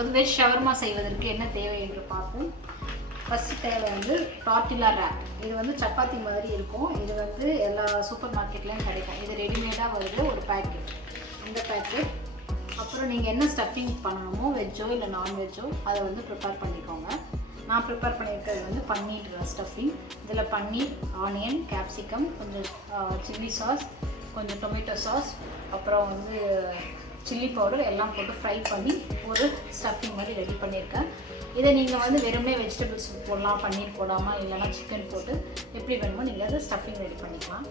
ஒரு veg shawarma செய்வதற்கு என்ன தேவை என்று பார்ப்போம். ஃபஸ்ட்டு தேவை வந்து டார்ட்டிலா ரேப். இது வந்து சப்பாத்தி மாதிரி இருக்கும். இது வந்து எல்லா சூப்பர் மார்க்கெட்லேயும் கிடைக்கும். இது ரெடிமேடாக வருது ஒரு பேக்கெட். இந்த பேக்கெட். அப்புறம் நீங்கள் என்ன ஸ்டஃபிங் பண்ணணுமோ வெஜ்ஜோ இல்லை நான்வெஜ்ஜோ அதை வந்து ப்ரிப்பேர் பண்ணிக்கோங்க. நான் ப்ரிப்பேர் பண்ணியிருக்கிறது வந்து பன்னீர் ஸ்டஃபிங். இதில் பன்னீர், ஆனியன், கேப்சிகம், கொஞ்சம் சில்லி சாஸ், கொஞ்சம் டொமேட்டோ சாஸ், அப்புறம் வந்து சில்லி பவுடர் எல்லாம் போட்டு ஃப்ரை பண்ணி ஒரு ஸ்டஃபிங் மாதிரி ரெடி பண்ணியிருக்கேன். இதை நீங்கள் வந்து வெறுமே வெஜிடபிள்ஸ் போடலாம், பன்னீர் போடாமல், இல்லைனா சிக்கன் போட்டு எப்படி வேணுமோ நீங்கள் அதை ஸ்டஃபிங் ரெடி பண்ணிக்கலாம்.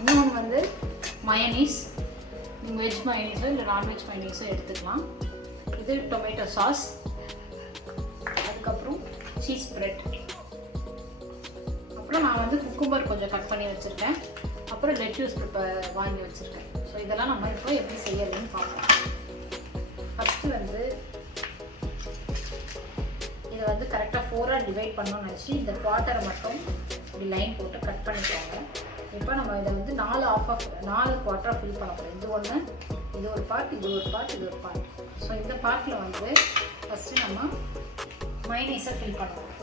இன்னொன்று வந்து மயனீஸ். நீங்கள் வெஜ் மயனீஸோ இல்லை நான்வெஜ் மயனீஸோ எடுத்துக்கலாம். இது டொமேட்டோ சாஸ், அதுக்கப்புறம் சீஸ் பிரெட், அப்புறம் நான் வந்து குக்கும்பர் கொஞ்சம் கட் பண்ணி வச்சுருக்கேன், அப்புறம் லெட்யூஸ் வாங்கி வச்சுருக்கேன். ஸோ இதெல்லாம் நம்ம இப்போ எப்படி செய்யறதுன்னு பார்க்கலாம். ஃபஸ்ட்டு வந்து இதை வந்து கரெக்டாக 4ஆக டிவைட் பண்ணணும்னு நினச்சி இந்த குவார்ட்டரை மட்டும் இப்படி லைன் போட்டு கட் பண்ணிக்கோங்க. இப்போ நம்ம இதை வந்து 4 குவார்ட்டராக ஃபில் பண்ண போகிறோம். இது ஒன்று, இது ஒரு பார்ட், இது ஒரு பார்ட், இது ஒரு பார்ட். ஸோ இந்த பார்ட்டில் வந்து ஃபஸ்ட்டு நம்ம மைனீஸை ஃபில் பண்ணுவோம்.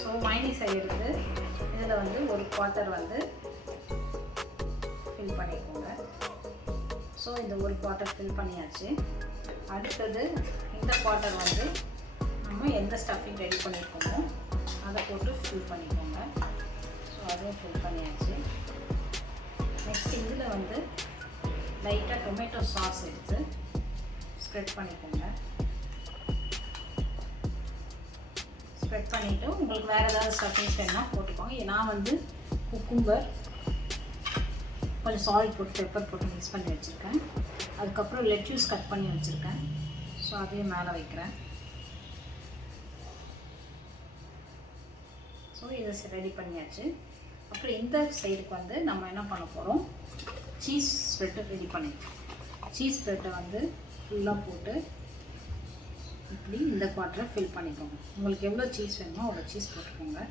ஸோ மைனீஸை எடுத்து இதில் வந்து ஒரு குவார்ட்டர் வந்து ஃபில் பண்ணிக்கோங்க. ஸோ இந்த ஒரு குவார்ட்டர் ஃபில் பண்ணியாச்சு. அடுத்தது இந்த குவார்ட்டர் வந்து நம்ம எந்த ஸ்டஃபிங் ரெடி பண்ணியிருக்கோமோ அதை போட்டு ஃபில் பண்ணிக்கோங்க. ஸோ அதுவும் ஃபில் பண்ணியாச்சு. நெக்ஸ்ட் இதில் வந்து லைட்டாக டொமேட்டோ சாஸ் எடுத்து ஸ்ப்ரெட் பண்ணிக்கோங்க. ஸ்ப்ரெட் பண்ணிவிட்டு உங்களுக்கு வேறு ஏதாவது ஸ்டஃபிங்ஸ் வேணுன்னா போட்டுக்கோங்க. நான் வந்து குக்கும்பர், கொஞ்சம் சால்ட் போட்டு பெப்பர் போட்டு மிக்ஸ் பண்ணி வச்சுருக்கேன். அதுக்கப்புறம் லெட்யூஸ் கட் பண்ணி வச்சுருக்கேன். ஸோ அதையும் மேலே வைக்கிறேன். ஸோ இதை ரெடி பண்ணியாச்சு. அப்புறம் இந்த சைடுக்கு வந்து நம்ம என்ன பண்ண போகிறோம், சீஸ் ஸ்ப்ரெட்டு ரெடி பண்ணிக்கலாம். சீஸ் ஸ்ப்ரெட்டை வந்து ஃபுல்லாக போட்டு இப்படி இந்த குவார்ட்டரை ஃபில் பண்ணிக்கோங்க. உங்களுக்கு எவ்வளோ சீஸ் வேணுமோ அவ்வளோ சீஸ் போட்டுக்கோங்க.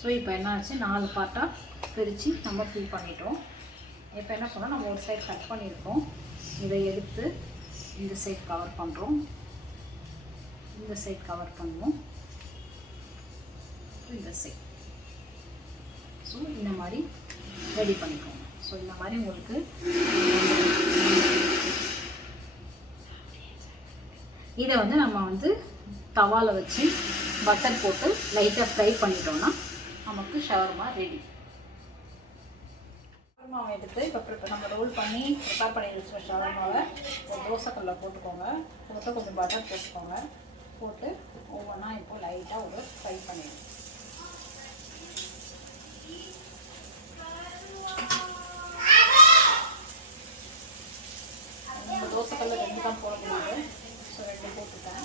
ஸோ இப்போ என்ன ஆச்சு, 4 பார்ட்டாக பிரித்து நம்ம ஃபில் பண்ணிட்டோம். இப்போ என்ன பண்ணோம், நம்ம ஒரு சைடு கட் பண்ணியிருக்கோம். இதை எடுத்து இந்த சைடு கவர் பண்ணுறோம், இந்த சைடு கவர் பண்ணுவோம், இந்த சைடு. ஸோ இந்த மாதிரி ரெடி பண்ணிக்கோங்க. ஸோ இந்த மாதிரி உங்களுக்கு இதை வந்து நம்ம வந்து தவாவில் வச்சு பட்டர் போட்டு லைட்டாக ஃப்ரை பண்ணிட்டோம்னா நமக்கு ஷவர்மா ரெடி. ஷவர்மாவை எடுத்து இப்போ நம்ம ரோல் பண்ணி ப்ரிப்பேர் பண்ணி வச்சுருக்க ஷவர்மாவை ஒரு தோசைக்கல்லில் போட்டுக்கோங்க. போட்டு கொஞ்சம் பட்டர் போட்டுக்கோங்க. போட்டு ஒவ்வொன்றா இப்போ லைட்டாக ஒரு ஃப்ரை பண்ணிடுங்க. தோசைக்கல்ல 2 தான் போட முடியாது. ஸோ 2 போட்டுட்டேன்.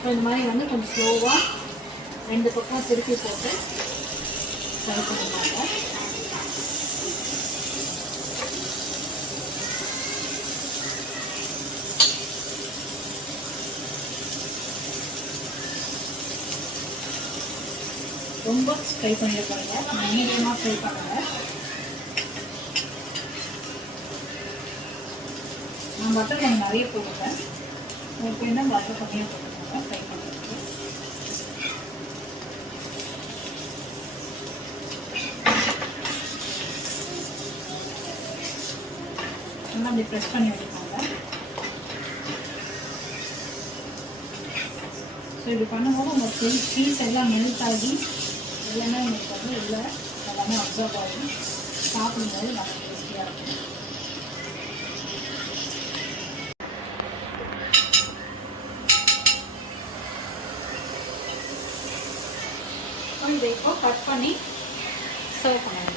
ஸோ இந்த மாதிரி வந்து கொஞ்சம் ஸ்லோவாக 2 பக்கம் திருப்பி போட்டு ஃப்ரை பண்ணிடுவாங்க. ரொம்ப ஃப்ரை பண்ணியிருப்பாங்க, மீடியமாக ஃப்ரை பண்ணுங்க. நான் பட்டர் கொஞ்சம் நிறைய போட்டுட்டேன். உங்களுக்கு என்ன பட்டர் கம்மியாக போட்டுக்கோங்க ஃப்ரை பண்ணுறதுக்கு. நல்லா அப்படி ப்ரெஸ் பண்ணி வச்சுக்கோங்க. ஸோ இப்படி பண்ணும்போது உங்களுக்கு சீஸ் எல்லாம் மெல்ட் ஆகி எல்லாமே உங்களுக்கு வந்து இல்லை எல்லாமே அப்சர்வ் ஆகி சாப்பிடும்போது நல்லா டேஸ்டியாக இருக்கும். இதை இப்போ கட் பண்ணி சர்வ் பண்ணுங்க.